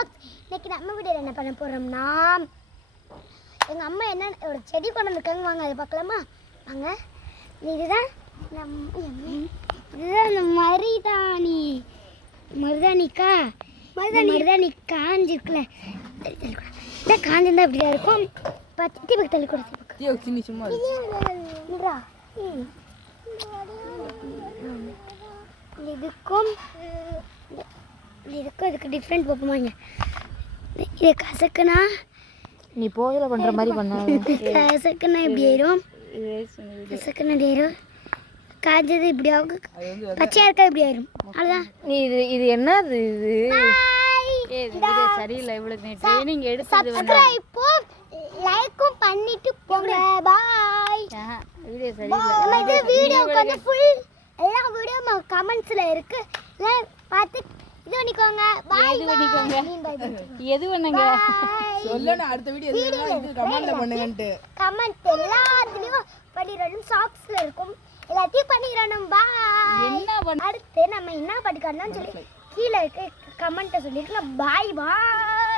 vlogs. இன்னைக்கு நம்ம வீடியோல என்ன பண்ண போறோம்னா எங்க அம்மா என்ன ஒரு செடி கொண்டு வந்திருக்காங்க. வாங்க அதை பார்க்கலாமா? வாங்க. இதுதான் இந்த மருதாணி காஞ்சிருக்குல்ல, இந்த காஞ்சிருந்தா இப்படிதான் இருக்கும். பத்தி பக்கம் தள்ளி கூட சும்மா இதுக்கும் இதுக்கு டிஃப்ரெண்ட் பார்ப்போமாங்க. இது கசக்குனா நீ போகல பண்ற மாதிரி பண்ணாத. கசக்குனா இப்படி ஆயிரும், கசக்குனா இப்படி ஆயிரும், காஞ்சது இப்படி ஆகும், பச்சையா இருக்கா இப்படி ஆயிரும். அவ்வளோதான். நீ இது என்னது இது? இது சரியில்லை. இவ்வளவு நீ ட்ரைனிங் எடுத்தது வந்து சப்ஸ்கிரைபும் லைக்கும் பண்ணிட்டு போங்க. பாய். வீடியோ சரியில்லை. நம்ம இந்த வீடியோக்கு வந்து ஃபுல் எல்லா வீடியோ கமெண்ட்ஸ்ல இருக்கு. பார்த்து இது பண்ணிக்கோங்க. பாய். இது பண்ணிக்கோங்க. எது பண்ணுங்க சொல்லணும். அடுத்த வீடியோ இது கமெண்ட்ல பண்ணுங்கன்ட்டு. கமெண்ட் எல்லாத்துலயும் பண்ணிரணும். சாக்ஸ்ல இருக்கும், எல்லாத்தையும் பண்ணிரணும். பாய். என்ன பண்ண அடுத்து நம்ம என்ன படிக்கணும்னு சொல்லி கீழே கமெண்ட்டை சொல்லிருக்கலாம். பாய் பாய்.